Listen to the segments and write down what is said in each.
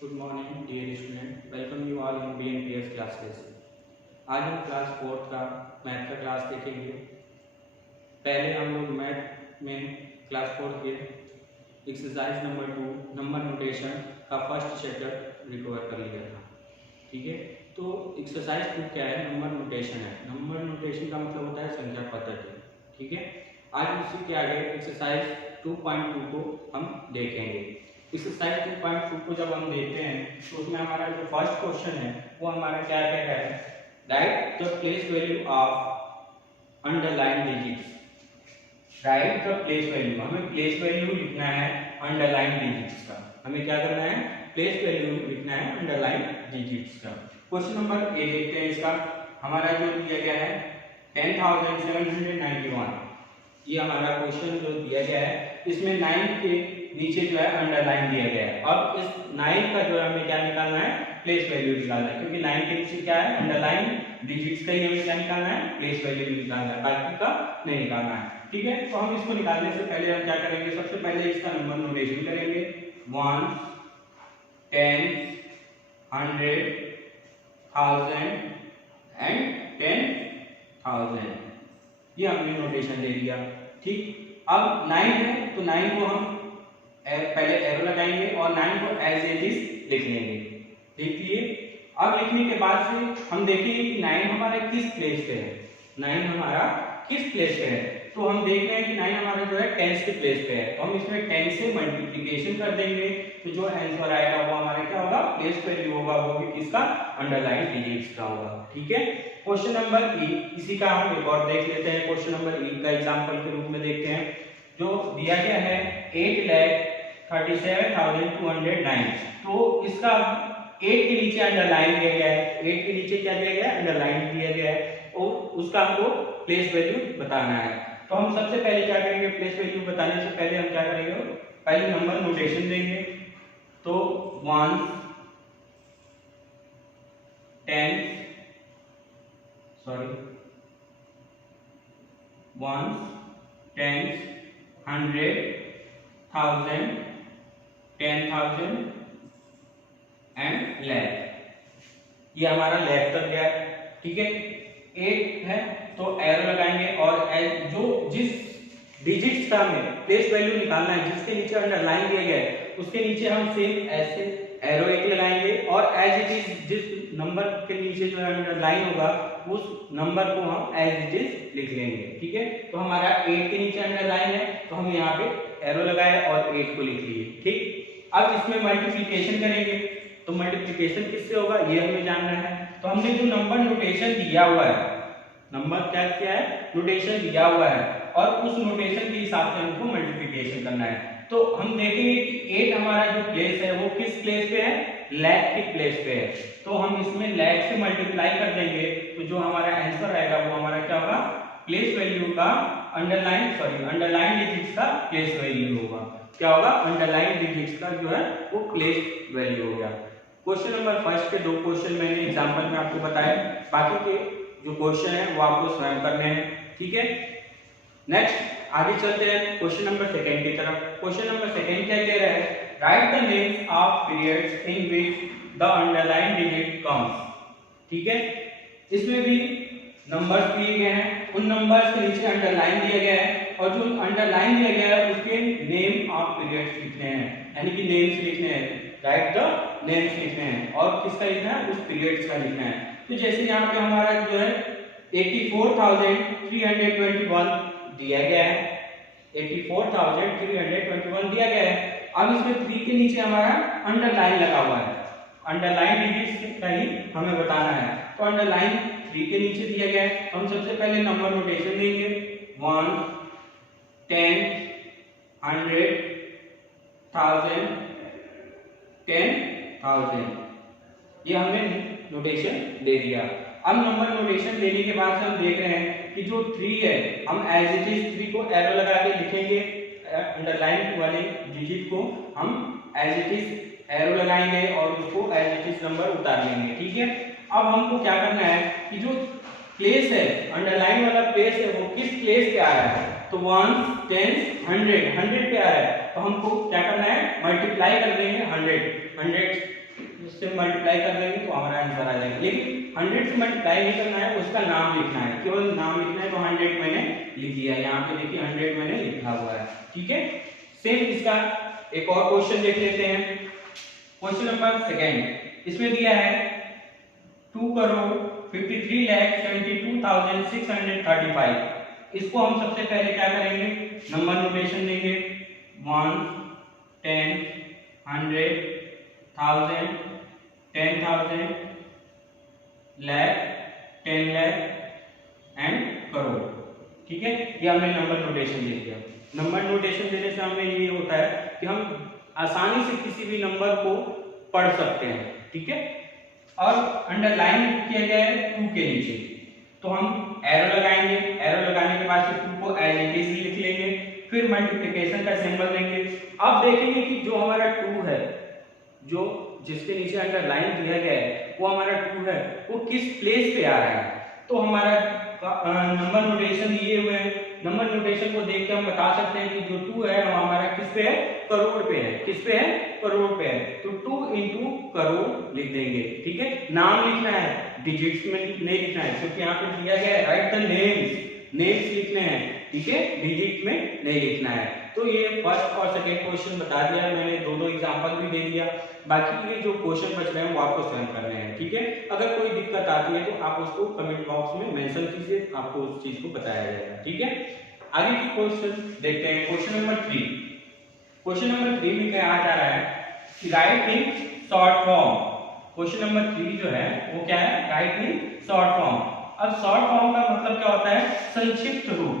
Good morning dear student, welcome you all in BNPS classes. आज हम class 4 का math का क्लास देखेंगे। पहले हम लोग मैथ में क्लास 4 के एक्सरसाइज नंबर 2 नंबर नोटेशन का फर्स्ट चैप्टर रिकवर कर लिया था। ठीक है, तो एक्सरसाइज 2 क्या है? नंबर नोटेशन है। नंबर नोटेशन का मतलब होता है संख्या पद्धति। ठीक है, आज उसी के आगे एक्सरसाइज 2.2 को हम देखेंगे। एक्सरसाइज 2.2 को जब हम देखते हैं तो उसमें हमारा जो फर्स्ट क्वेश्चन है वो हमारा क्या कह रहा है? Right the place value of underline digits. Right the place value, हमें प्लेस वैल्यू लिखना है अंडरलाइन डिजिट्स का। हमें क्या करना है? प्लेस वैल्यू लिखना है अंडरलाइन डिजिट्स का। क्वेश्चन नंबर ए देखते हैं। इसका हमारा जो दिया गया है 10,791, ये हमारा क्वेश्चन जो दिया गया है इसमें 9 के नीचे जो है अंडरलाइन दिया गया है। अब इस 9 का जो है हमें क्या निकालना है? प्लेस वैल्यू निकालना है, क्योंकि 9 के नीचे क्या है? अंडरलाइन डिजिट्स का ही हमें क्या निकालना है? प्लेस वैल्यू निकालना है, बाकी का नहीं निकालना है। ठीक है, तो हम इसको निकालने से पहले हम क्या करेंगे? सबसे पहले इसका नंबर नोटेशन करेंगे। 1, 10, 100, 1000 एंड 10,000, ये हमने नोटेशन ले लिया। ठीक, अब 9 है तो 9 को हम पहले एरो लगाएंगे और 9 को एज इट इज लिख लेंगे। लिख लिए। अब लिखने के बाद से हम देखेंगे कि 9 हमारा किस प्लेस पे है। 9 हमारा किस प्लेस पे है? तो हम देख रहे हैं कि 9 हमारा जो है 10 के प्लेस पे है, तो हम इसमें 10 से मल्टीप्लिकेशन कर देंगे तो जो आंसर आएगा वो हमारा क्या होगा? प्लेस वैल्यू होगा, वो भी किसका? अंडरलाइन डिजिट्स का होगा। ठीक है, क्वेश्चन नंबर ई, इसी का हम एक और देख लेते हैं। क्वेश्चन नंबर ई का एग्जांपल के रूप में देखते हैं। जो दिया गया है 8,37,209, तो इसका 8 के नीचे अंडरलाइन दिया गया है। 8 के नीचे क्या दिया गया है? अंडरलाइन दिया गया है और उसका हमको प्लेस वैल्यू बताना है। तो हम सबसे पहले क्या करेंगे? प्लेस वैल्यू बताने से पहले हम क्या करेंगे? पहले नंबर नोटेशन देंगे। तो 1, 10, 100, 1000, 10,000 एंड लैख। ये हमारा लैख तक गया। ठीक है, 8 है तो एरो लगाएंगे और जो जिस डिजिट्स का हमें प्लेस वैल्यू निकालना है, जिसके नीचे अंडरलाइन दिया गया है, उसके नीचे हम सेम ऐसे एरो एक लगाएंगे और एज इट इज जिस नंबर के नीचे जो अंडरलाइन होगा उस नंबर को हम एज इट इज लिख लेंगे। ठीक है, तो हमारा 8 के नीचे अंडरलाइन है तो हम यहाँ पे एरो लगाए और 8 को लिख लिए। ठीक, अब इसमें मल्टीप्लिकेशन करेंगे तो मल्टीप्लिकेशन किससे होगा ये हमें जानना है। तो हमने जो नंबर नोटेशन दिया हुआ है, नंबर क्या किया है? नोटेशन दिया हुआ है और उस नोटेशन के हिसाब से हमको मल्टीप्लिकेशन करना है। तो हम देखेंगे कि 8 हमारा जो प्लेस है वो किस प्लेस पे है? लैख के प्लेस पे है, तो हम इसमें लैख से मल्टीप्लाई कर देंगे तो जो हमारा आंसर आएगा वो हमारा क्या होगा? प्लेस वैल्यू का अंडरलाइन डिजिट्स का प्लेस वैल्यू होगा। क्या होगा? अंडरलाइन डिजिट्स का जो है वो प्लेस वैल्यू हो गया। क्वेश्चन नंबर फर्स्ट के 2 क्वेश्चन मैंने एग्जांपल में आपको बताया, बाकी के जो क्वेश्चन है वो आपको स्वयं करने हैं। ठीक है, नेक्स्ट आगे चलते हैं क्वेश्चन नंबर सेकंड की तरफ। क्वेश्चन नंबर सेकंड क्या कह रहा है? Right the names of periods in which the underline digit comes. ठीक है, इसमें भी नंबर्स दिए गए हैं, उन नंबर्स के नीचे अंडरलाइन दिया गया है और जो अंडरलाइन दिया गया है उसके नेम ऑफ पीरियड्स लिखने हैं, यानी कि नेम्स लिखने हैं। राइट द नेम्स लिखने हैं और किसका लिखना है? उस पीरियड्स का लिखना है। तो जैसे यहाँ पे हमारा जो है 84,321 दिया गया है, 84,321 दिया गया है। अब इसमें 3 के नीचे हमारा अंडरलाइन लगा हुआ है, अंडरलाइन डिजिट्स का ही हमें बताना है। तो अंडरलाइन 3 के नीचे दिया गया है, हम सबसे पहले नंबर नोटेशन देंगे। 1, 10, 100, 1000, 10,000, ये हमने नोटेशन दे दिया। अब नंबर नोटेशन देने के बाद से हम देख रहे हैं कि जो 3 है हम एज इट इज 3 को एरो लगा के लिखेंगे, अंडरलाइन वाले डिजिट को हम एज इट इज एरो लगाएंगे और उसको एज इट इज नंबर उतार लेंगे। ठीक है, अब हमको क्या करना है कि जो प्लेस है, अंडरलाइन वाला प्लेस है, वो किस प्लेस पे आ रहा है? तो 1, 10, 100 पे आ रहा है, तो हमको क्या करना है? मल्टीप्लाई कर देंगे 100 उससे मल्टीप्लाई कर देंगे तो हमारा आंसर आ जाएगा। लेकिन 100 से मल्टीप्लाई नहीं करना है, उसका नाम लिखना है, केवल नाम लिखना है। तो 100 मैंने लिख दिया, यहाँ पे देखिए 100 मैंने लिखा हुआ है, ठीक है। सेम इसका एक और क्वेश्चन देख लेते हैं। क्वेश्चन नंबर सेकंड, इसमें दिया है 2,53,72,635। इसको हम सबसे पहले क्या करेंगे, नंबर नोटेशन देंगे 1, 10, 100, 1000, 10,000, लाख, 10 लाख एंड करोड़, ठीक है। ये हमने नंबर नोटेशन दे दिया। नंबर नोटेशन देने से हमें ये होता है कि हम आसानी से किसी भी नंबर को पढ़ सकते हैं, ठीक है। और अंडरलाइन किया गया है 2 के नीचे, तो हम एरो लगाएंगे, एरो लगाने के बाद 2 को एज इट इज लिख लेंगे, फिर मल्टीप्लिकेशन का सिंबल देंगे। अब देखेंगे कि जो हमारा 2 है, जो जिसके नीचे अंडरलाइन दिया गया है वो हमारा 2 है, वो किस प्लेस पे आ रहा है। तो हमारा नंबर नोटेशन दिए हुए हैं, नंबर नोटेशन को देख के हम बता सकते हैं कि जो 2 है वो हमारा किस पे है, करोड़ पे है। किस पे है, करोड़ पे है। तो 2 into करोड़ लिख देंगे, ठीक है। नाम लिखना है, डिजिट्स में नहीं लिखना है, क्योंकि यहाँ पे दिया गया है राइट द नेम्स, नेम्स लिखने हैं, ठीक है, डिजिट में नहीं लिखना है। तो ये फर्स्ट और सेकंड क्वेश्चन बता दिया मैंने, दो एग्जांपल भी दे दिया। बाकी ये जो क्वेश्चन बच रहे हैं वो आपको स्वयं करने हैं, ठीक है। अगर कोई दिक्कत आती है तो आप उसको कमेंट बॉक्स में मेंशन कीजिए, आपको उस चीज को बताया जाएगा, ठीक है। आगे की क्वेश्चन देखते हैं। क्वेश्चन नंबर 3, क्वेश्चन नंबर 3 में क्या आ जा रहा है कि right in short form. Question number 3 जो है वो क्या है, राइट इन शॉर्ट फॉर्म। अब शॉर्ट फॉर्म का मतलब क्या होता है, संक्षिप्त रूप।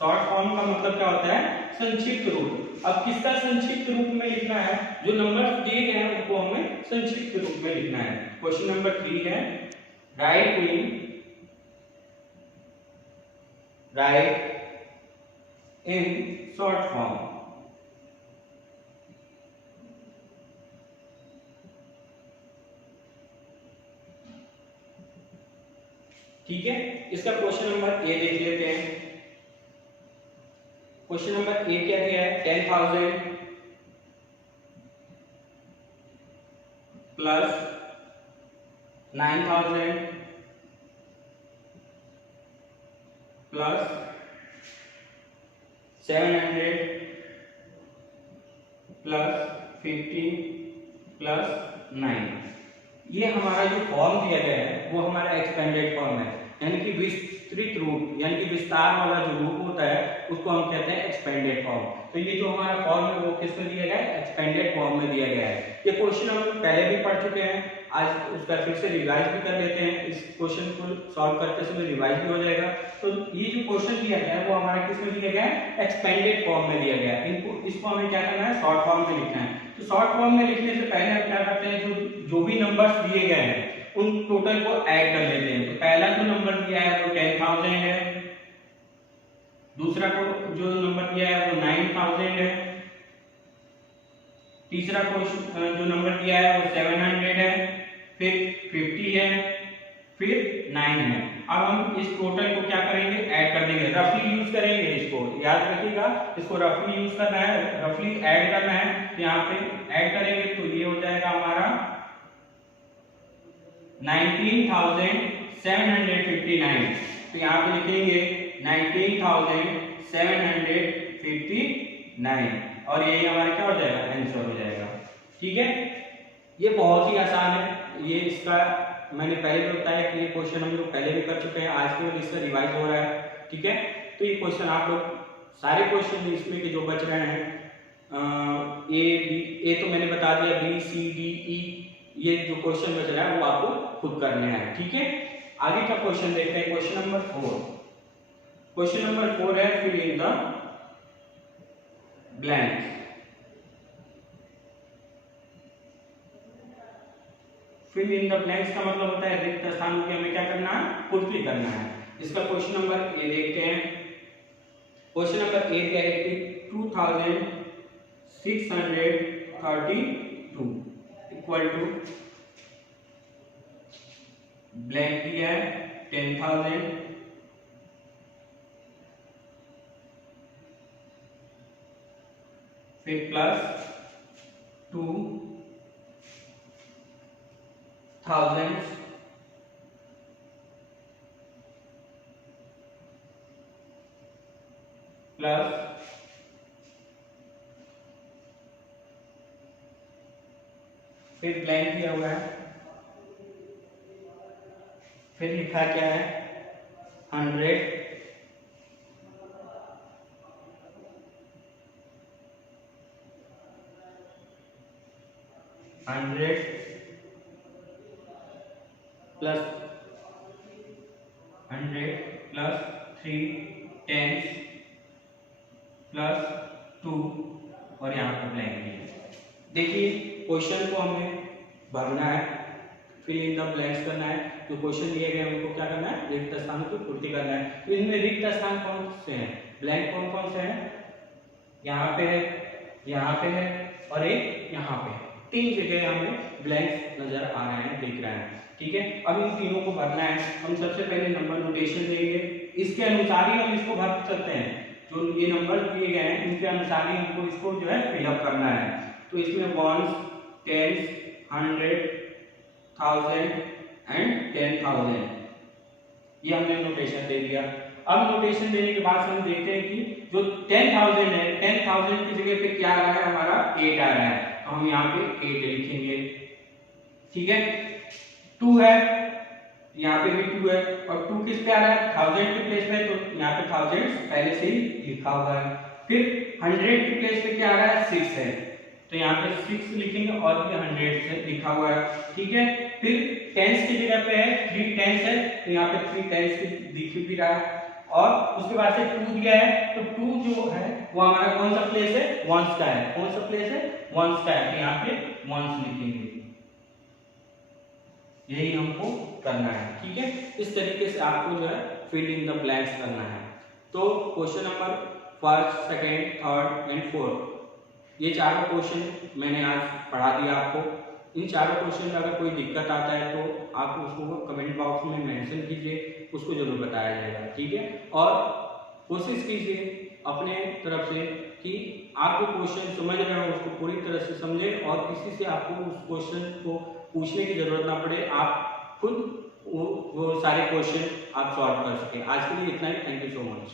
शॉर्ट फॉर्म का मतलब क्या होता है, संक्षिप्त रूप। अब किसका संक्षिप्त रूप में लिखना है, जो नंबर दिए गए हैं उनको हमें संक्षिप्त रूप में लिखना है। क्वेश्चन नंबर 3 है राइट इन शॉर्ट फॉर्म। ठीक है, इसका क्वेश्चन नंबर ए देख लेते हैं। क्वेश्चन नंबर ए क्या दिया है, 10,000 प्लस 9,000 प्लस 700 प्लस 50 प्लस 9। ये हमारा जो फॉर्म दिया गया है वो हमारा एक्सपेंडेड फॉर्म है, यानी कि विस्तृत रूप, यानी कि विस्तार वाला जो रूप होता है उसको हम कहते हैं एक्सपेंडेड फॉर्म। तो ये जो हमारा फॉर्म है वो किस में दिया गया है, एक्सपेंडेड फॉर्म में दिया गया है। ये क्वेश्चन हम पहले भी पढ़ चुके हैं, आज उसका फिर से रिवाइज भी कर लेते हैं। इस क्वेश्चन को सॉल्व करते समय रिवाइज भी हो जाएगा। तो ये जो क्वेश्चन दिया गया है वो हमारा किस में दिया गया है, एक्सपेंडेड फॉर्म में दिया गया है। इसको हमें क्या करना है, शॉर्ट फॉर्म में लिखना है। तो शॉर्ट फॉर्म में लिखने से पहले हम क्या करते हैं, जो भी नंबर्स दिए गए हैं उन टोटल को ऐड कर लेते हैं। तो पहला जो नंबर दिया है वो 10,000 है, दूसरा को जो नंबर दिया है वो 9,000 है, तीसरा क्वेश्चन जो नंबर दिया है वो 700 है, फिर 50 है, फिर 9 है। अब हम इस टोटल को क्या करेंगे, ऐड कर देंगे, रफली यूज करेंगे। इसको याद रखिएगा, इसको रफली यूज करना है, रफली ऐड करना है। तो यहाँ पे ऐड करेंगे तो ये हो जाएगा हमारा 19,759। तो यहाँ पे लिखेंगे 19,759 और ये हमारा क्या हो जाएगा, आंसर हो जाएगा, ठीक है। ये बहुत ही आसान है। ये इसका मैंने पहले भी बताया कि ये क्वेश्चन हम लोग पहले भी कर चुके हैं, आज केवल इसका रिवाइज हो रहा है, ठीक है। तो ये क्वेश्चन आप लोग सारे क्वेश्चन इसमें के जो बच रहे हैं, ए तो मैंने बता दिया, बी सी डी ई, ये जो क्वेश्चन बच रहा है वो आपको खुद करने हैं, ठीक है। आगे का क्वेश्चन देखते हैं। क्वेश्चन नंबर 4, क्वेश्चन नंबर 4 है fill in the blanks. Fill in the blanks का मतलब होता है रिक्त स्थानों की हमें क्या करना है, पूर्ति करना है। इसका क्वेश्चन नंबर ए देखते हैं। क्वेश्चन नंबर ए क्या है, 2632 इक्वल टू ब्लैंक दिया है 10,000 फिर प्लस 2 thousands, प्लस फिर ब्लैंक दिया हुआ है, फिर लिखा क्या है 100, प्लस 3 टेंस प्लस 2 और यहाँ पर ब्लैंक है। देखिए क्वेश्चन को हमें भरना है, फिल इन द ब्लैंक्स करना है। जो क्वेश्चन दिए गए उनको क्या करना है, रिक्त स्थानों की पूर्ति करना है। तो इनमें रिक्त स्थान कौन से हैं, ब्लैंक कौन कौन से हैं, यहाँ पे है, यहाँ पे है और एक यहाँ पे। 3 जगह हमें ब्लैंक्स नजर आ रहे हैं, दिख रहे हैं। ठीक है, अब इन तीनों को भरना है। हम सबसे पहले नंबर नोटेशन देंगे, इसके अनुसार ही हम इसको भर सकते हैं। जो ये नंबर दिए गए हैं इनके अनुसार ही हमको इसको जो है फिलअप करना है। तो इसमें वंस, टेंस, 100, 1000 एंड 10,000 ये हमने नोटेशन दे दिया। अब नोटेशन देने के बाद हम देखते हैं कि जो 10,000 है, 10,000 की जगह पे क्या आ रहा है, हमारा 8 आ रहा है। तो हम यहाँ पे 8 लिखेंगे। ठीक है, 2 है, यहाँ पे भी 2 है और 2 किस पे आ रहा है, 1000 के प्लेस पे, तो यहाँ पे 1000 पहले से ही लिखा हुआ है। फिर 100 के प्लेस पे क्या आ रहा है, 6 है, तो यहाँ पे 6 लिखेंगे और ये 100 से लिखा हुआ है। ठीक है, फिर टेंस की जगह पे है 3 टेंस है, तो यहाँ पे 3 टेंस दिख भी रहा है। और उसके बाद से 2 दिया है, तो 2 जो है वो हमारा कौन सा प्लेस है, वंस का है। कौन सा प्लेस है, वंस का है, तो यहाँ पे वंस लिखेंगे। यही हमको करना है। ठीक है, इस तरीके से आपको जो है फिल इन द ब्लैंक्स करना है। तो क्वेश्चन नंबर 1, 2, 3 एंड 4 ये चारों क्वेश्चन मैंने आज पढ़ा दिया आपको। इन चारों क्वेश्चन में अगर कोई दिक्कत आता है तो आप उसको कमेंट बॉक्स में मेंशन कीजिए, उसको जरूर बताया जाएगा। ठीक है, और कोशिश कीजिए अपने तरफ से कि आप जो क्वेश्चन समझ रहे हो उसको पूरी तरह से समझें और किसी से आपको उस क्वेश्चन को पूछने की जरूरत ना पड़े, आप खुद वो सारे क्वेश्चन आप सॉल्व कर सके। आज के लिए इतना ही। Thank you so much.